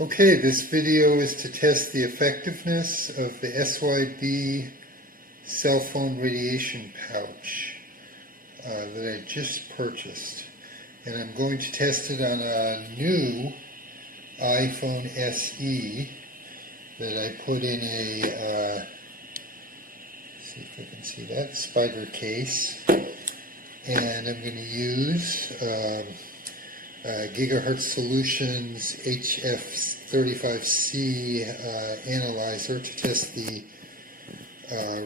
Okay, this video is to test the effectiveness of the SYB cell phone radiation pouch that I just purchased. And I'm going to test it on a new iPhone SE that I put in a, see if I can see that, spider case. And I'm going to use Gigahertz Solutions HF35C analyzer to test the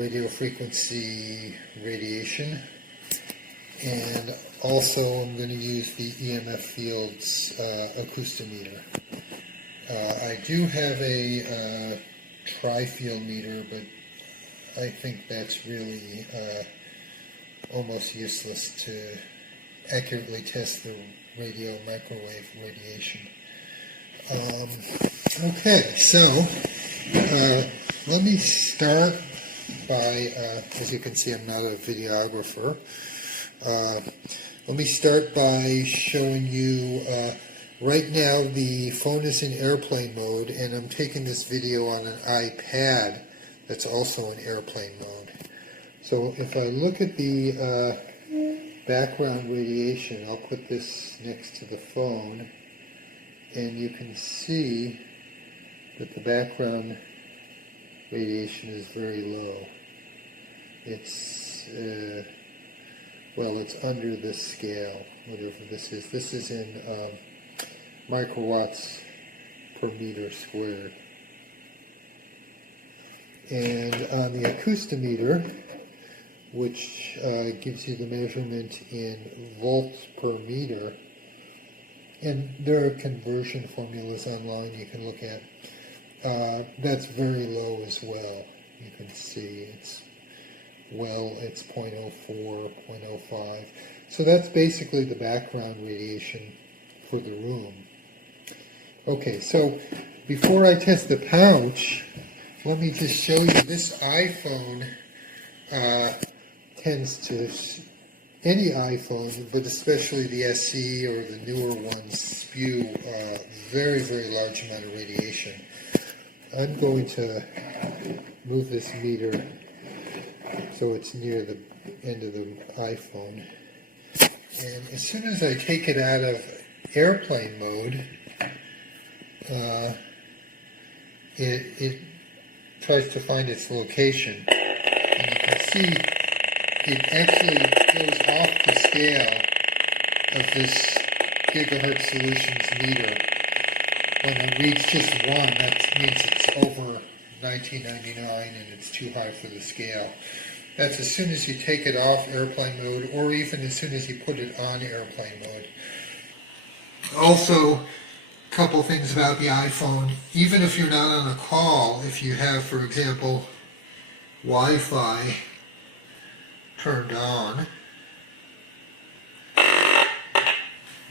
radio frequency radiation. And also I'm going to use the EMF fields acoustometer. I do have a tri-field meter, but I think that's really almost useless to accurately test the radio microwave radiation. Okay, so let me start by, as you can see, I'm not a videographer. Let me start by showing you, right now the phone is in airplane mode, and I'm taking this video on an iPad that's also in airplane mode. So if I look at the background radiation, I'll put this next to the phone, and you can see that the background radiation is very low. It's well, it's under this scale, whatever this is. This is in microwatts per meter squared. And on the acoustometer, which gives you the measurement in volts per meter, and there are conversion formulas online you can look at. That's very low as well. You can see it's 0.04, 0.05. So that's basically the background radiation for the room. Okay, so before I test the pouch, let me just show you this iPhone. Tends to, any iPhone, but especially the SE or the newer ones, spew a very, very large amount of radiation. I'm going to move this meter so it's near the end of the iPhone. And as soon as I take it out of airplane mode, it tries to find its location. And you can see it actually goes off the scale of this Gigahertz Solutions meter. When it reaches just 1, that means it's over 1999 and it's too high for the scale. That's as soon as you take it off airplane mode, or even as soon as you put it on airplane mode. Also, a couple things about the iPhone. Even if you're not on a call, if you have, for example, Wi-Fi turned on,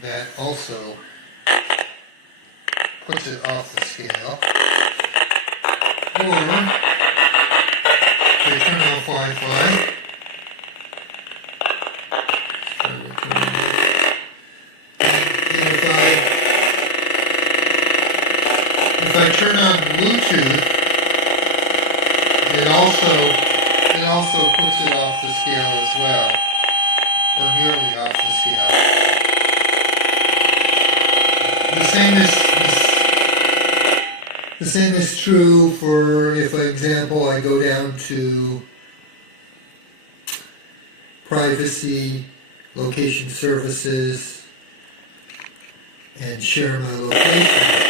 that also puts it off the scale. Or if I turn off Wi-Fi, and if I turn on Bluetooth, it also puts it off the scale as well, or nearly off the scale. The same is true for, if, for example, I go down to privacy, location services, and share my location.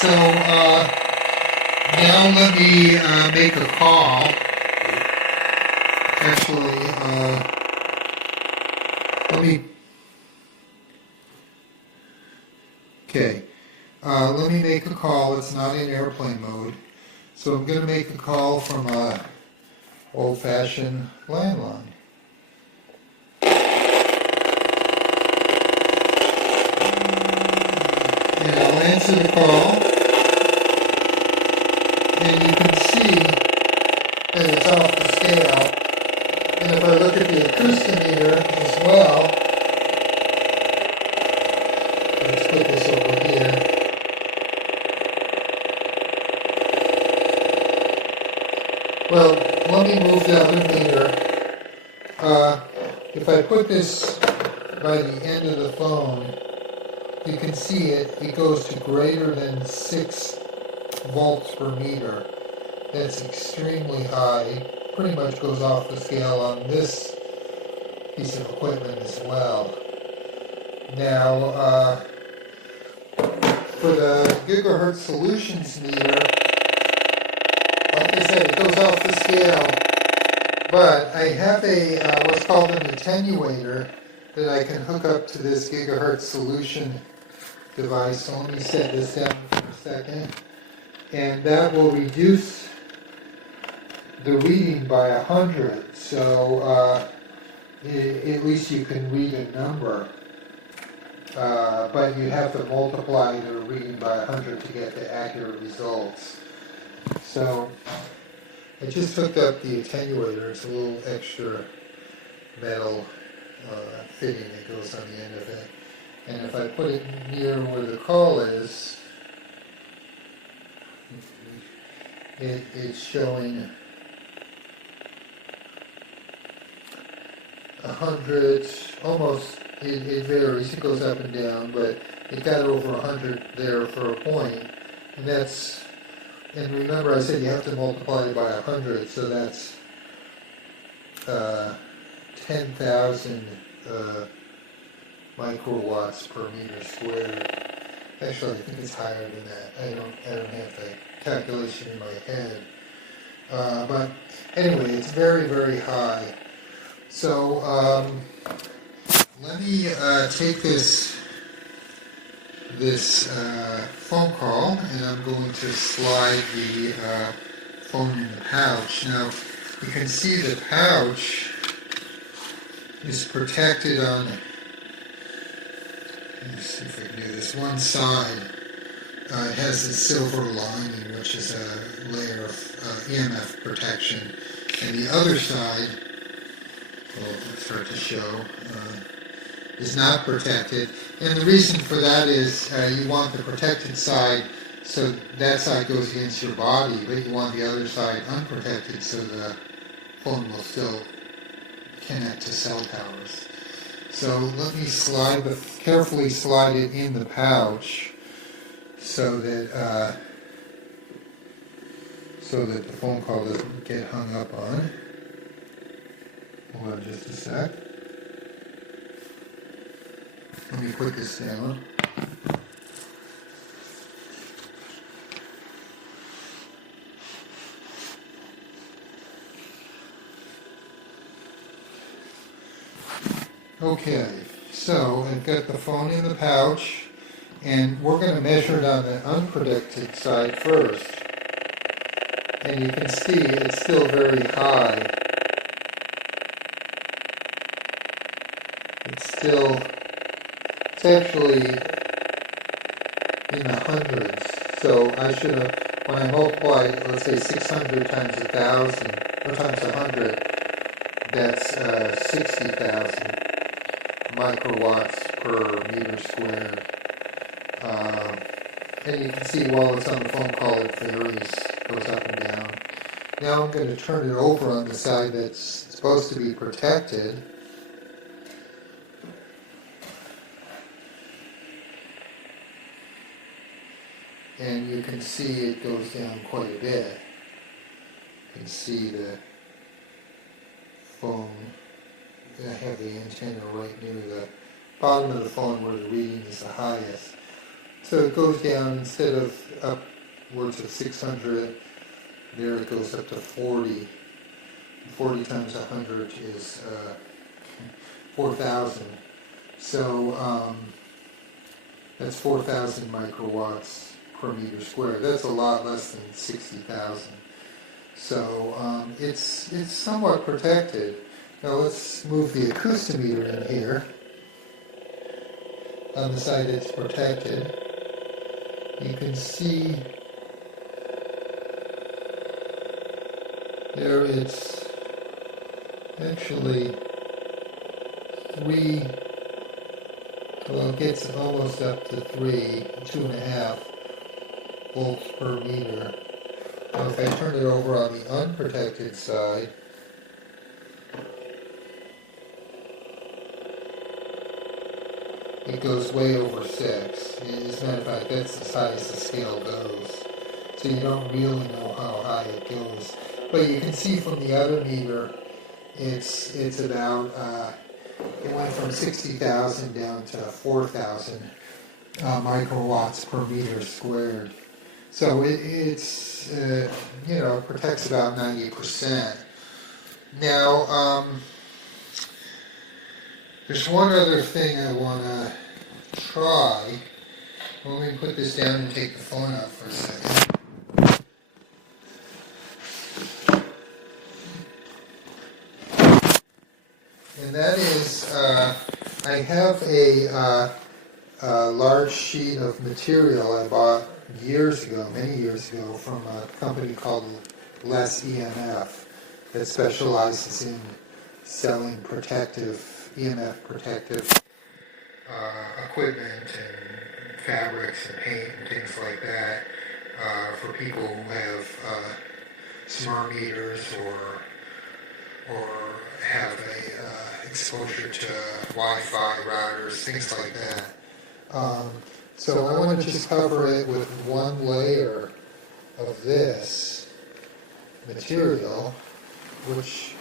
So now let me make a call. Actually, let me make a call. It's not in airplane mode. So I'm going to make a call from a old-fashioned landline. And I'll answer the call. And you can see see that it's off the scale. And if I look at the acoustimeter as well, let's put this over here. Well, let me move the other meter. If I put this by the end of the phone, you can see it goes to greater than 6 volts per meter. That's extremely high. Pretty much goes off the scale on this piece of equipment as well. Now, for the gigahertz solutions meter, like I said, it goes off the scale, but I have a what's called an attenuator that I can hook up to this gigahertz solution device. So let me set this down for a second, and that will reduce the reading by 100. So at least you can read a number, but you have to multiply the reading by 100 to get the accurate results. So I just hooked up the attenuator. It's a little extra metal fitting that goes on the end of it. And if I put it near where the call is, it's showing 100, almost, it varies, it goes up and down, but it got over 100 there for a point, and that's, and remember I said you have to multiply it by 100, so that's 10,000 microwatts per meter squared. Actually, I think it's higher than that. I don't have the calculation in my head. But anyway, it's very, very high. So let me take this phone call, and I'm going to slide the phone in the pouch. Now, you can see the pouch is protected on, let's see if I can do this, one side. It has a silver lining, which is a layer of EMF protection, and the other side, well, it's hard to show, is not protected. And the reason for that is you want the protected side so that side goes against your body, but you want the other side unprotected so the phone will still connect to cell towers. So let me carefully slide it in the pouch so that the phone call doesn't get hung up on. Hold on just a sec. Let me put this down. Okay, so I've got the phone in the pouch, and we're going to measure it on the unprotected side first. And you can see it's still very high. It's actually in the hundreds. So I should have, when I multiply, let's say 600 times 1,000, or times 100, that's 60,000 microwatts per meter squared. And you can see while it's on the phone call, it varies, goes up and down. Now I'm going to turn it over on the side that's supposed to be protected. And you can see it goes down quite a bit. You can see the phone. I have the antenna right near the bottom of the phone where the reading is the highest. So it goes down, instead of upwards of 600, there it goes up to 40. 40 times 100 is 4,000. So that's 4,000 microwatts per meter squared. That's a lot less than 60,000. So it's somewhat protected. Now let's move the acoustimeter in here on the side that's protected. You can see There it's actually 3, well, it gets almost up to 2.5 volts per meter. Now if I turn it over on the unprotected side, it goes way over 6. As a matter of fact, that's as high as the scale goes. So you don't really know how high it goes. But you can see from the other meter, it's about, it went from 60,000 down to 4,000 microwatts per meter squared. So it's protects about 90%. Now, there's one other thing I want to try. Let me put this down and take the phone out for a second. And that is, I have a large sheet of material I bought many years ago, from a company called EMF that specializes in selling EMF protective equipment and fabrics and paint and things like that for people who have smart meters or have a exposure to Wi-Fi routers, things like that. So I want to just cover it with one layer of this material, which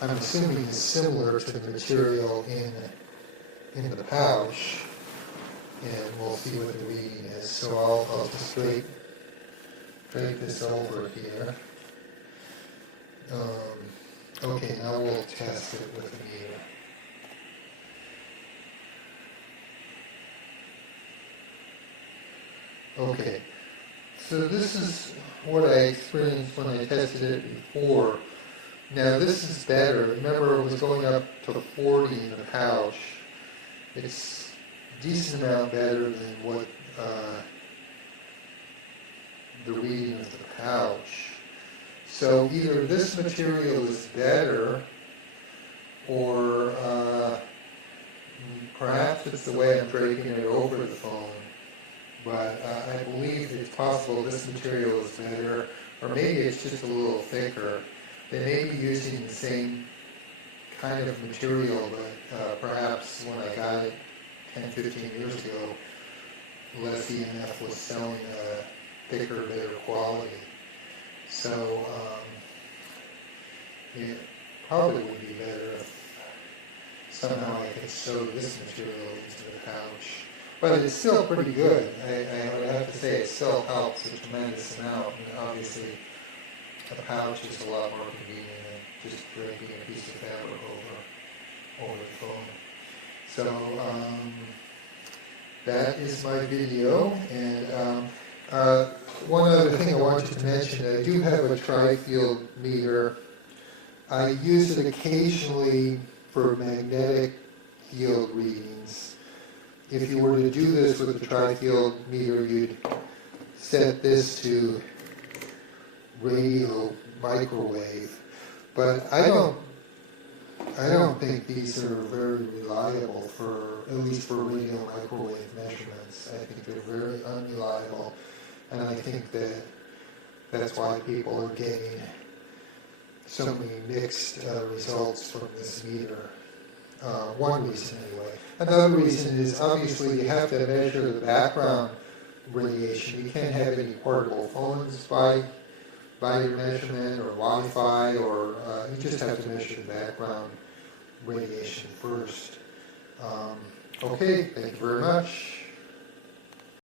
I'm assuming is similar to the material in the pouch, and we'll see what the reading is. So I'll just drape this over here. Okay, now we'll test it with the meter. Okay, so this is what I experienced when I tested it before. Now this is better. Remember, it was going up to 40 in the pouch. It's a decent amount better than what the reading of the pouch. So either this material is better, or perhaps it's the way I'm draping it over the phone. But I believe it's possible this material is better, or maybe it's just a little thicker. They may be using the same kind of material, but perhaps when I got it 10, 15 years ago, less EMF was selling a thicker, better quality. So it probably would be better if somehow I could sew this material into the pouch. But it's still pretty good. I would have to say it still helps a tremendous amount. I mean, obviously, the pouch is a lot more convenient than just draping a piece of fabric over the phone. So that is my video. And one other thing I wanted to mention, I do have a tri-field meter. I use it occasionally for magnetic field readings. If you were to do this with a tri-field meter, you'd set this to radio microwave. But I don't think these are very reliable at least for radio microwave measurements. I think they're very unreliable, and I think that's why people are getting so many mixed results from this meter. One reason anyway. Another reason is obviously you have to measure the background radiation. You can't have any portable phones by your measurement, or Wi-Fi, or you just have to measure the background radiation first. Okay, thank you very much.